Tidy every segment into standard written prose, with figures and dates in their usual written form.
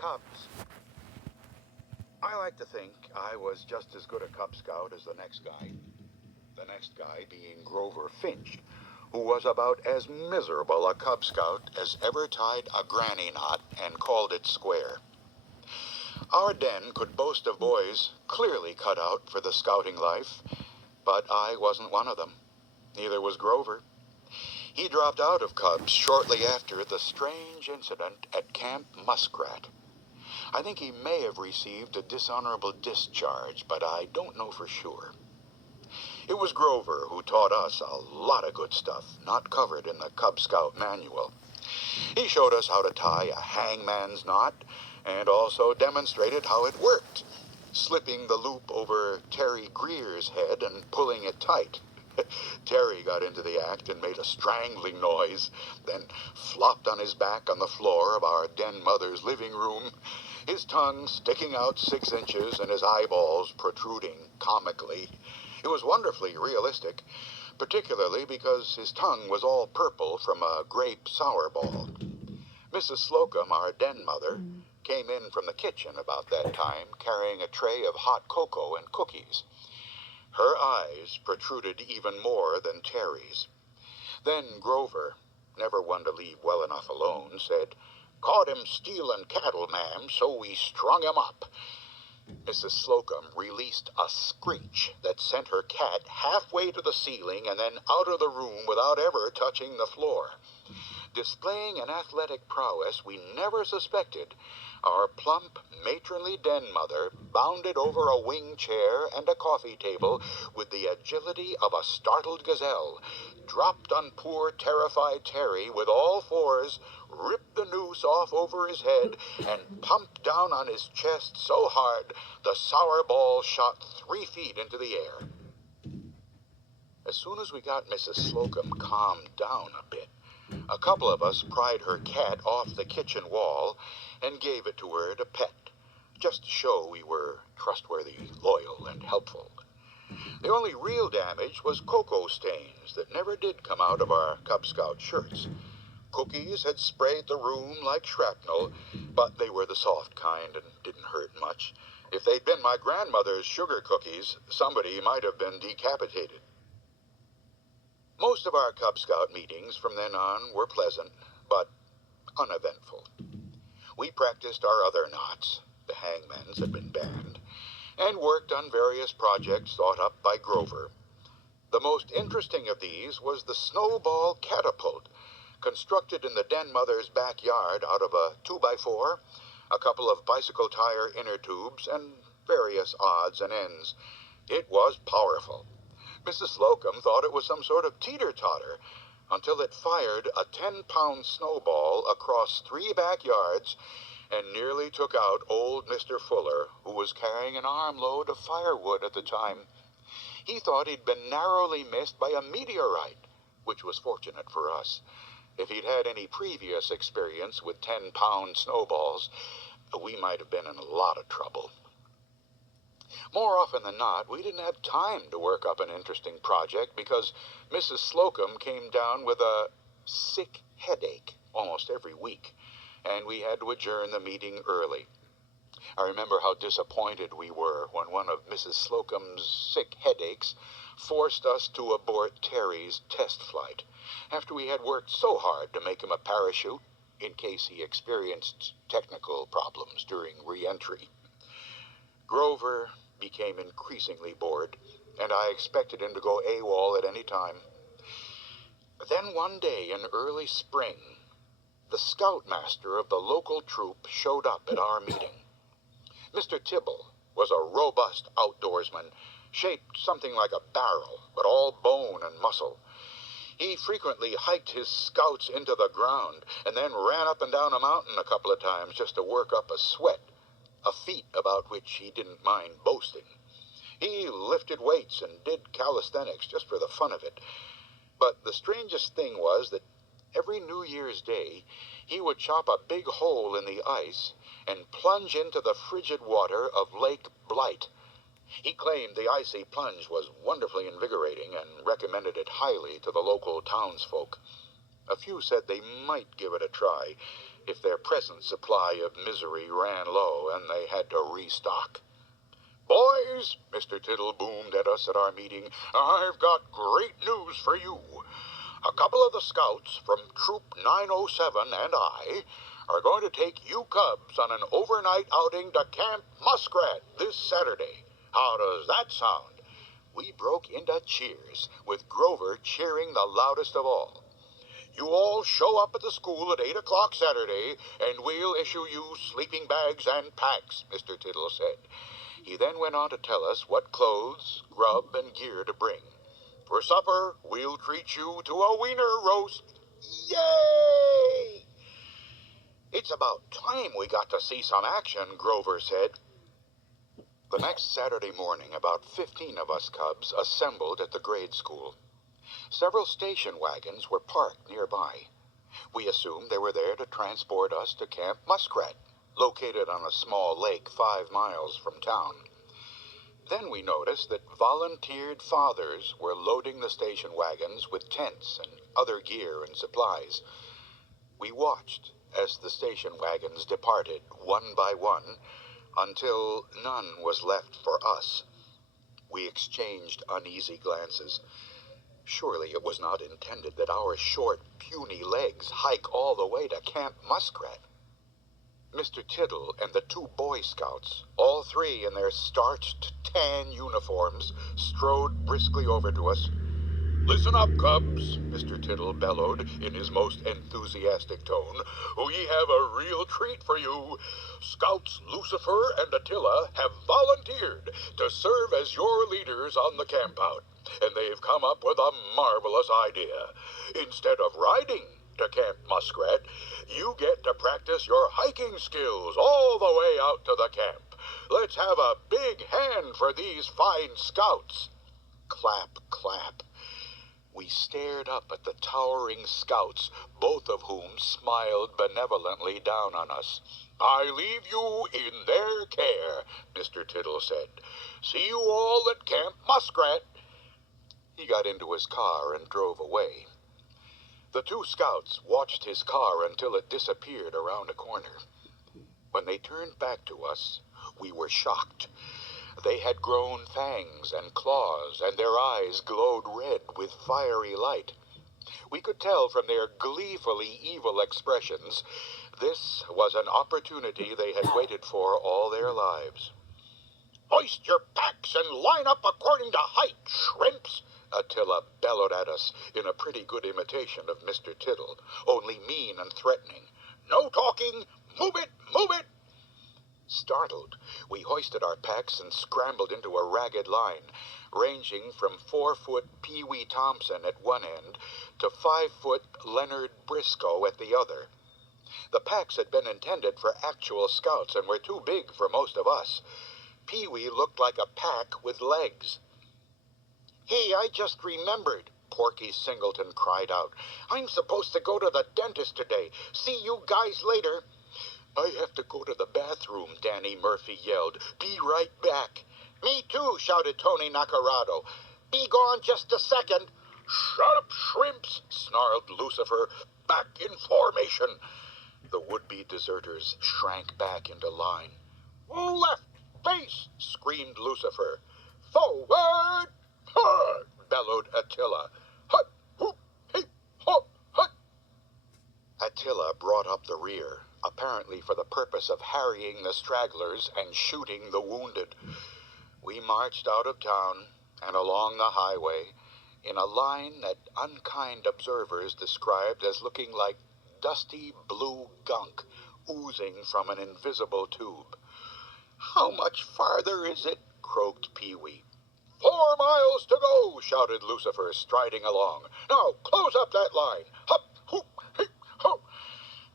Cubs. I like to think I was just as good a Cub Scout as the next guy. The next guy being Grover Finch, who was about as miserable a Cub Scout as ever tied a granny knot and called it square. Our den could boast of boys clearly cut out for the scouting life, but I wasn't one of them. Neither was Grover. He dropped out of Cubs shortly after the strange incident at Camp Muskrat. I think he may have received a dishonorable discharge, but I don't know for sure. It was Grover who taught us a lot of good stuff, not covered in the Cub Scout manual. He showed us how to tie a hangman's knot, and also demonstrated how it worked, slipping the loop over Terry Greer's head and pulling it tight. Terry got into the act and made a strangling noise, then flopped on his back on the floor of our den mother's living room, his tongue sticking out 6 inches and his eyeballs protruding comically. It was wonderfully realistic, particularly because his tongue was all purple from a grape sour ball. Mrs. Slocum, our den mother, came in from the kitchen about that time carrying a tray of hot cocoa and cookies. Her eyes protruded even more than Terry's. Then Grover, never one to leave well enough alone, said, "Caught him stealing cattle, ma'am, so we strung him up." Mrs. Slocum released a screech that sent her cat halfway to the ceiling and then out of the room without ever touching the floor. Displaying an athletic prowess we never suspected, our plump, matronly den mother bounded over a wing chair and a coffee table with the agility of a startled gazelle, dropped on poor, terrified Terry with all fours, ripped the noose off over his head, and pumped down on his chest so hard the sour ball shot 3 feet into the air. As soon as we got Mrs. Slocum calmed down a bit, a couple of us pried her cat off the kitchen wall and gave it to her to pet, just to show we were trustworthy, loyal, and helpful. The only real damage was cocoa stains that never did come out of our Cub Scout shirts. Cookies had sprayed the room like shrapnel, but they were the soft kind and didn't hurt much. If they'd been my grandmother's sugar cookies, somebody might have been decapitated. Most of our Cub Scout meetings from then on were pleasant, but uneventful. We practiced our other knots, the hangman's had been banned, and worked on various projects thought up by Grover. The most interesting of these was the snowball catapult, constructed in the den mother's backyard out of a 2x4, a couple of bicycle tire inner tubes, and various odds and ends. It was powerful. Mrs. Slocum thought it was some sort of teeter-totter until it fired a 10-pound snowball across 3 backyards and nearly took out old Mr. Fuller, who was carrying an armload of firewood at the time. He thought he'd been narrowly missed by a meteorite, which was fortunate for us. If he'd had any previous experience with 10-pound snowballs, we might have been in a lot of trouble. More often than not, we didn't have time to work up an interesting project because Mrs. Slocum came down with a sick headache almost every week, and we had to adjourn the meeting early. I remember how disappointed we were when one of Mrs. Slocum's sick headaches forced us to abort Terry's test flight, after we had worked so hard to make him a parachute in case he experienced technical problems during re-entry. Grover became increasingly bored, and I expected him to go AWOL at any time. Then one day in early spring, the scoutmaster of the local troop showed up at our meeting. Mr. Tibble was a robust outdoorsman, shaped something like a barrel, but all bone and muscle. He frequently hiked his scouts into the ground and then ran up and down a mountain a couple of times just to work up a sweat, a feat about which he didn't mind boasting. He lifted weights and did calisthenics just for the fun of it. But the strangest thing was that every New Year's Day, he would chop a big hole in the ice and plunge into the frigid water of Lake Blight. He claimed the icy plunge was wonderfully invigorating and recommended it highly to the local townsfolk. A few said they might give it a try if their present supply of misery ran low and they had to restock. "Boys," Mr. Tittle boomed at us at our meeting, "I've got great news for you. A couple of the scouts from Troop 907 and I are going to take you cubs on an overnight outing to Camp Muskrat this Saturday. How does that sound?" We broke into cheers, with Grover cheering the loudest of all. "You all show up at the school at 8 o'clock Saturday, and we'll issue you sleeping bags and packs," Mr. Tittle said. He then went on to tell us what clothes, grub, and gear to bring. "For supper, we'll treat you to a wiener roast." Yay! "It's about time we got to see some action," Grover said. The next Saturday morning, about 15 of us cubs assembled at the grade school. Several station wagons were parked nearby. We assumed they were there to transport us to Camp Muskrat, located on a small lake 5 miles from town. Then we noticed that volunteered fathers were loading the station wagons with tents and other gear and supplies. We watched as the station wagons departed one by one until none was left for us. We exchanged uneasy glances. Surely it was not intended that our short, puny legs hike all the way to Camp Muskrat. Mr. Tittle and the 2 Boy Scouts, all 3 in their starched tan uniforms, strode briskly over to us. "Listen up, cubs," Mr. Tittle bellowed in his most enthusiastic tone. "We have a real treat for you. Scouts Lucifer and Attila have volunteered to serve as your leaders on the campout, and they've come up with a marvelous idea. Instead of riding to Camp Muskrat, you get to practice your hiking skills all the way out to the camp. Let's have a big hand for these fine scouts." Clap, clap. We stared up at the towering scouts, both of whom smiled benevolently down on us. "I leave you in their care," Mr. Tittle said. "See you all at Camp Muskrat." He got into his car and drove away. The 2 scouts watched his car until it disappeared around a corner. When they turned back to us, we were shocked. They had grown fangs and claws, and their eyes glowed red with fiery light. We could tell from their gleefully evil expressions this was an opportunity they had waited for all their lives. "Hoist your packs and line up according to height, shrimps," Attila bellowed at us in a pretty good imitation of Mr. Tittle, only mean and threatening. "No talking! Move it! Move it!" Startled, we hoisted our packs and scrambled into a ragged line, ranging from 4-foot Pee Wee Thompson at one end to 5-foot Leonard Briscoe at the other. The packs had been intended for actual scouts and were too big for most of us. Pee Wee looked like a pack with legs. "Hey, I just remembered," Porky Singleton cried out. "I'm supposed to go to the dentist today. See you guys later." "I have to go to the bathroom," Danny Murphy yelled. "Be right back." "Me too," shouted Tony Nacarado. "Be gone just a second." "Shut up, shrimps," snarled Lucifer. "Back in formation." The would-be deserters shrank back into line. "Left face!" screamed Lucifer. "Forward! Hut!" bellowed Attila. "Hut! Hoop! Heep! Hop! Hut!" Attila brought up the rear, apparently for the purpose of harrying the stragglers and shooting the wounded. We marched out of town and along the highway in a line that unkind observers described as looking like dusty blue gunk oozing from an invisible tube. "How much farther is it?" croaked Pee Wee. 4 miles to go," shouted Lucifer, striding along. "Now close up that line. Hup, hoop, heep, ho."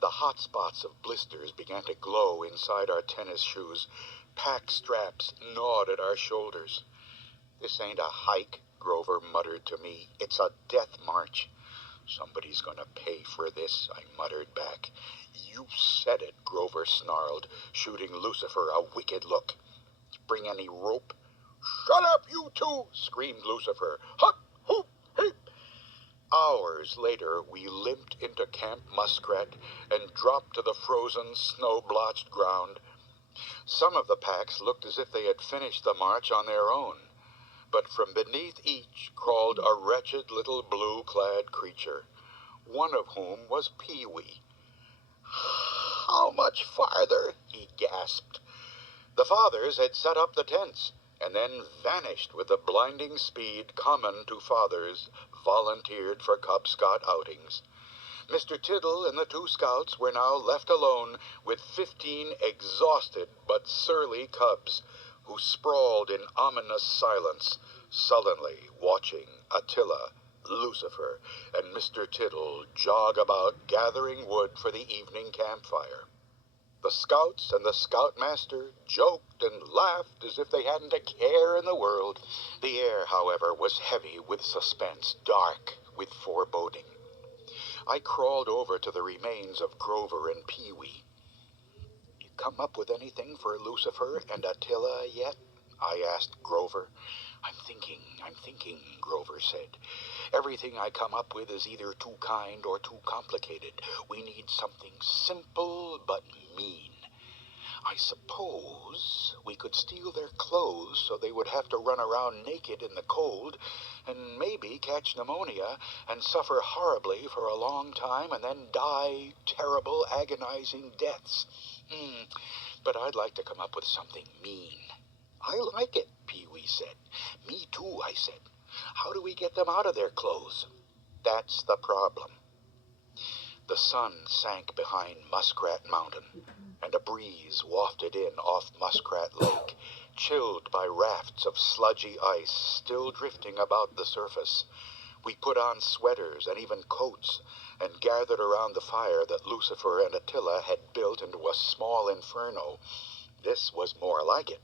The hot spots of blisters began to glow inside our tennis shoes. Pack straps gnawed at our shoulders. "This ain't a hike," Grover muttered to me. "It's a death march." "Somebody's gonna pay for this," I muttered back. "You said it," Grover snarled, shooting Lucifer a wicked look. "Bring any rope?" "Shut up, you two!" screamed Lucifer. "Hup, hoop, heep!" Hours later, we limped into Camp Muskrat and dropped to the frozen, snow-blotched ground. Some of the packs looked as if they had finished the march on their own, but from beneath each crawled a wretched little blue-clad creature, one of whom was Pee-wee. "How much farther?" he gasped. The fathers had set up the tents, and then vanished with the blinding speed common to fathers volunteered for Cub Scout outings. Mr. Tiddle and the 2 scouts were now left alone with 15 exhausted but surly cubs, who sprawled in ominous silence, sullenly watching Attila, Lucifer, and Mr. Tiddle jog about gathering wood for the evening campfire. The scouts and the scoutmaster joked and laughed as if they hadn't a care in the world. The air, however, was heavy with suspense, dark with foreboding. I crawled over to the remains of Grover and Pee-wee. "You come up with anything for Lucifer and Attila yet?" I asked Grover. I'm thinking, Grover said. "Everything I come up with is either too kind or too complicated. We need something simple but mean. I suppose we could steal their clothes so they would have to run around naked in the cold, and maybe catch pneumonia and suffer horribly for a long time and then die terrible, agonizing deaths. But I'd like to come up with something mean." "I like it," Pee-wee said. "Me too," I said. "How do we get them out of their clothes?" "That's the problem." The sun sank behind Muskrat Mountain, and a breeze wafted in off Muskrat Lake, chilled by rafts of sludgy ice still drifting about the surface. We put on sweaters and even coats, and gathered around the fire that Lucifer and Attila had built into a small inferno. This was more like it.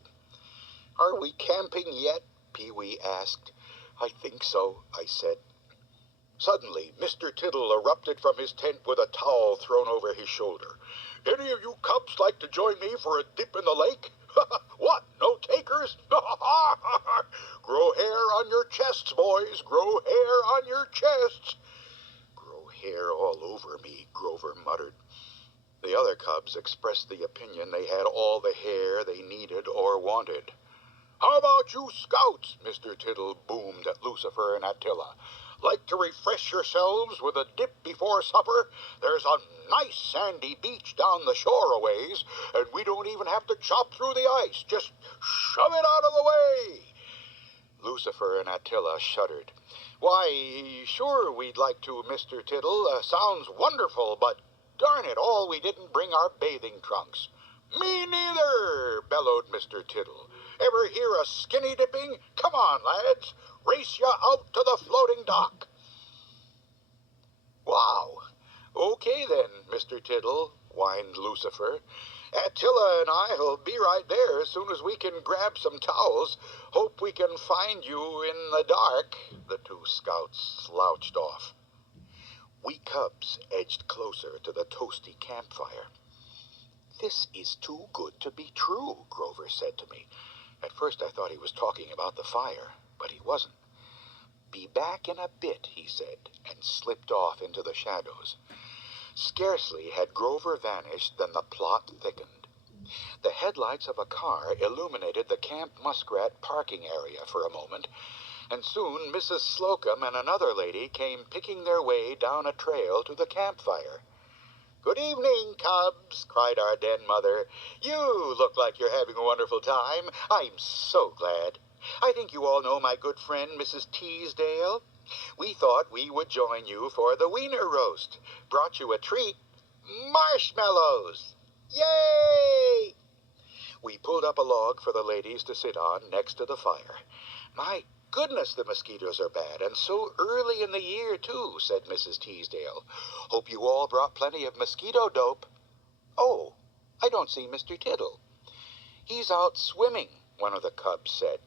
"Are we camping yet?" Pee-wee asked. "I think so," I said. Suddenly, Mr. Tiddle erupted from his tent with a towel thrown over his shoulder. "Any of you cubs like to join me for a dip in the lake? What, no takers? Grow hair on your chests, boys, grow hair on your chests." "Grow hair all over me," Grover muttered. The other cubs expressed the opinion they had all the hair they needed or wanted. "How about you scouts?" Mr. Tiddle boomed at Lucifer and Attila. "Like to refresh yourselves with a dip before supper? There's a nice sandy beach down the shore a ways, and we don't even have to chop through the ice. Just shove it out of the way." Lucifer and Attila shuddered. "Why, sure we'd like to, Mr. Tiddle. Sounds wonderful, but darn it all, we didn't bring our bathing trunks." "Me neither," bellowed Mr. Tiddle. "Ever hear of skinny dipping? Come on, lads. Race ya out to the floating dock." "Wow. Okay then, Mr. Tiddle," whined Lucifer. "Attila and I'll be right there as soon as we can grab some towels. Hope we can find you in the dark." The 2 scouts slouched off. We cubs edged closer to the toasty campfire. "This is too good to be true," Grover said to me. At first I thought he was talking about the fire, but he wasn't. "Be back in a bit," he said, and slipped off into the shadows. Scarcely had Grover vanished than the plot thickened. The headlights of a car illuminated the Camp Muskrat parking area for a moment, and soon Mrs. Slocum and another lady came picking their way down a trail to the campfire. "Good evening, cubs," cried our den mother. "You look like you're having a wonderful time. I'm so glad. I think you all know my good friend, Mrs. Teasdale. We thought we would join you for the wiener roast. Brought you a treat. Marshmallows! Yay!" We pulled up a log for the ladies to sit on next to the fire. "My goodness, the mosquitoes are bad, and so early in the year, too," said Mrs. Teasdale. "Hope you all brought plenty of mosquito dope." "Oh, I don't see Mr. Tiddle." "He's out swimming," one of the cubs said.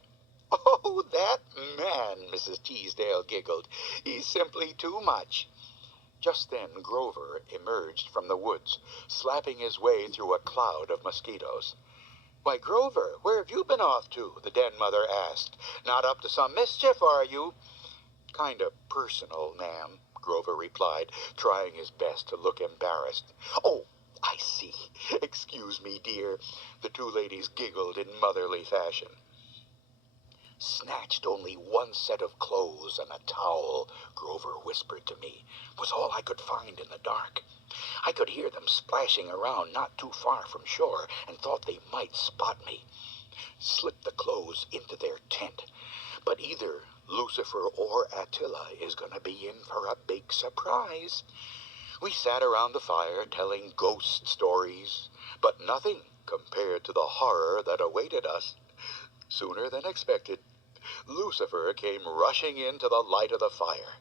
"Oh, that man," Mrs. Teasdale giggled. "He's simply too much." Just then Grover emerged from the woods, slapping his way through a cloud of mosquitoes. "Why, Grover, where have you been off to?" the den mother asked. "Not up to some mischief, are you?" "Kind of personal, ma'am," Grover replied, trying his best to look embarrassed. "Oh, I see. Excuse me, dear." The two ladies giggled in motherly fashion. "Snatched only one set of clothes and a towel," Grover whispered to me. "Was all I could find in the dark. I could hear them splashing around not too far from shore and thought they might spot me. Slipped the clothes into their tent. But either Lucifer or Attila is going to be in for a big surprise." We sat around the fire telling ghost stories, but nothing compared to the horror that awaited us. Sooner than expected, Lucifer came rushing into the light of the fire.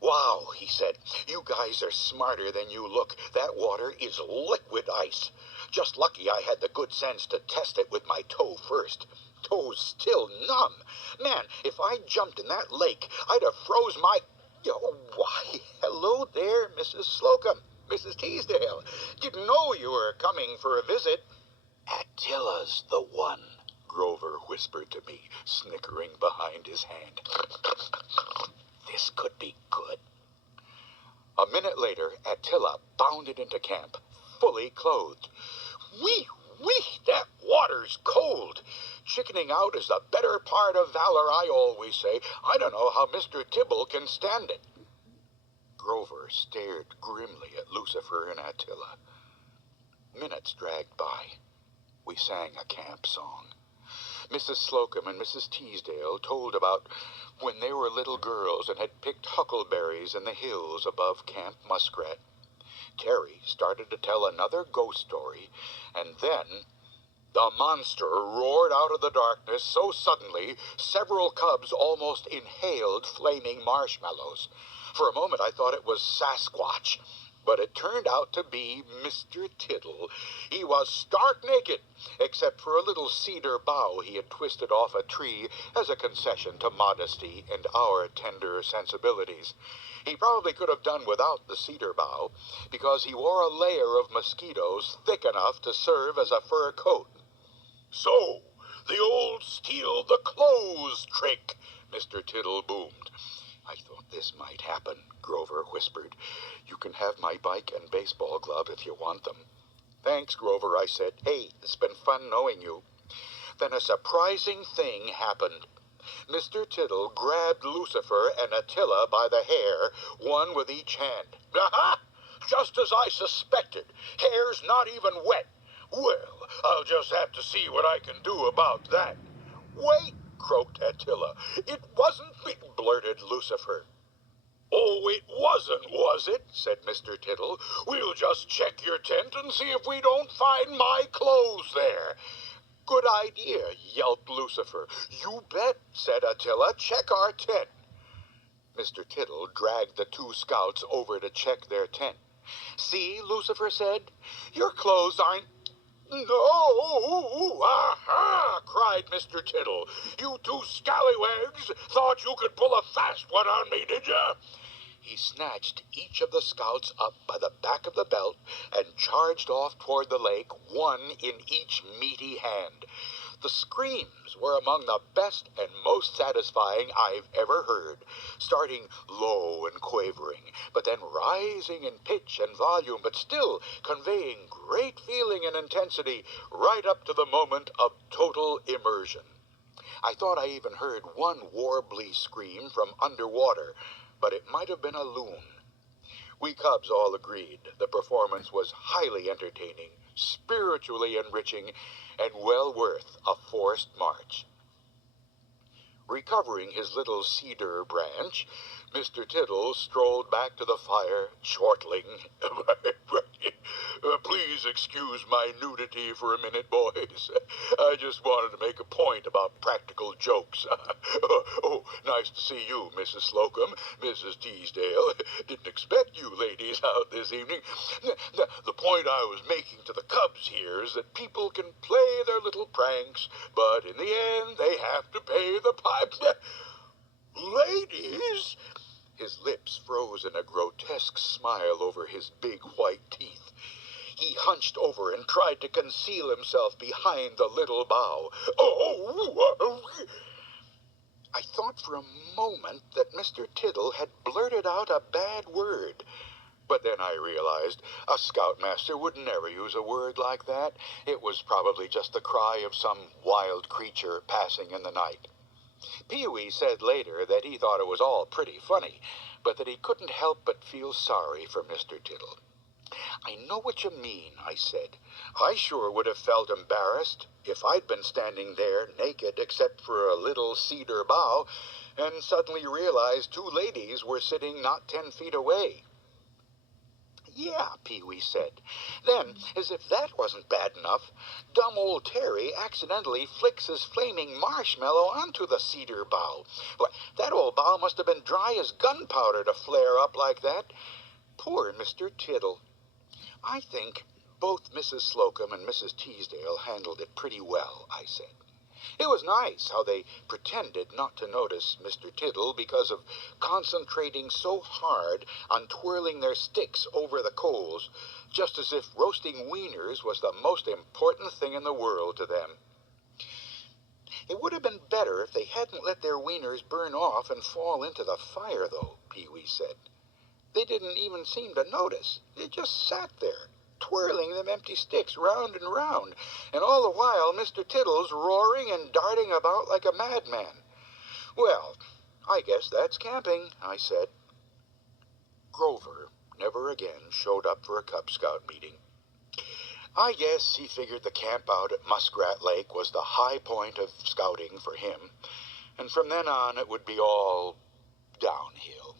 "Wow," he said, "you guys are smarter than you look. That water is liquid ice. Just lucky I had the good sense to test it with my toe first. Toes still numb. Man, if I jumped in that lake, I'd have froze my... Oh, why, hello there, Mrs. Slocum, Mrs. Teasdale. Didn't know you were coming for a visit." "Attila's the one," Grover whispered to me, snickering behind his hand. "This could be good." A minute later, Attila bounded into camp, fully clothed. Wee, that water's cold. Chickening out is the better part of valor, I always say. I don't know how Mr. Tibble can stand it." Grover stared grimly at Lucifer and Attila. Minutes dragged by. We sang a camp song. Mrs. Slocum and Mrs. Teasdale told about when they were little girls and had picked huckleberries in the hills above Camp Muskrat. Terry started to tell another ghost story, and then the monster roared out of the darkness so suddenly several cubs almost inhaled flaming marshmallows. For a moment I thought it was Sasquatch, but it turned out to be Mr. Tittle. He was stark naked, except for a little cedar bough he had twisted off a tree as a concession to modesty and our tender sensibilities. He probably could have done without the cedar bough, because he wore a layer of mosquitoes thick enough to serve as a fur coat. "So, the old steal the clothes trick," Mr. Tittle boomed. "I thought this might happen," Grover whispered. "You can have my bike and baseball glove if you want them." "Thanks, Grover," I said. "Hey, it's been fun knowing you." Then a surprising thing happened. Mr. Tittle grabbed Lucifer and Attila by the hair, one with each hand. "Aha! Just as I suspected. Hair's not even wet. Well, I'll just have to see what I can do about that." "Wait," croaked Attila. "It wasn't me," blurted Lucifer. "Oh, it wasn't, was it?" said Mr. Tittle. "We'll just check your tent and see if we don't find my clothes there." "Good idea," yelped Lucifer. "You bet," said Attila. "Check our tent." Mr. Tittle dragged the two scouts over to check their tent. "See," Lucifer said, "your clothes aren't..." "No! Aha!" cried Mr. Tittle. "You two scallywags thought you could pull a fast one on me, did ya?" He snatched each of the scouts up by the back of the belt and charged off toward the lake, one in each meaty hand. The screams were among the best and most satisfying I've ever heard, starting low and quavering, but then rising in pitch and volume, but still conveying great feeling and intensity right up to the moment of total immersion. I thought I even heard one warbly scream from underwater, but it might have been a loon. We cubs all agreed the performance was highly entertaining, spiritually enriching, and well worth a forced march. Recovering his little cedar branch, Mr. Tittle strolled back to the fire, chortling. "Please excuse my nudity for a minute, boys. I just wanted to make a point about practical jokes. Oh, nice to see you, Mrs. Slocum, Mrs. Teasdale. Didn't expect you ladies out this evening. The point I was making to the cubs here is that people can play their little pranks, but in the end they have to pay the pipe." "Ladies!" His lips froze in a grotesque smile over his big white teeth. He hunched over and tried to conceal himself behind the little bough. I thought for a moment that Mr. Tittle had blurted out a bad word. But then I realized a scoutmaster would never use a word like that. It was probably just the cry of some wild creature passing in the night. Pee-wee said later that he thought it was all pretty funny, but that he couldn't help but feel sorry for Mr. Tittle. I know what you mean, I said. I sure would have felt embarrassed if I'd been standing there naked except for a little cedar bough and suddenly realized two ladies were sitting not 10 feet away. Yeah, Pee-wee said. Then, as if that wasn't bad enough, dumb old Terry accidentally flicks his flaming marshmallow onto the cedar bough. Why, that old bough must have been dry as gunpowder to flare up like that. Poor Mr. Tittle. I think both Mrs. Slocum and Mrs. Teasdale handled it pretty well, I said. It was nice how they pretended not to notice Mr. Tittle because of concentrating so hard on twirling their sticks over the coals, just as if roasting wieners was the most important thing in the world to them. It would have been better if they hadn't let their wieners burn off and fall into the fire, though, Pee-wee said. They didn't even seem to notice. They just sat there, twirling them empty sticks round and round, and all the while Mr. Tittle's roaring and darting about like a madman. Well, I guess that's camping, I said. Grover never again showed up for a Cub Scout meeting. I guess he figured the camp out at Muskrat Lake was the high point of scouting for him, and from then on it would be all downhill.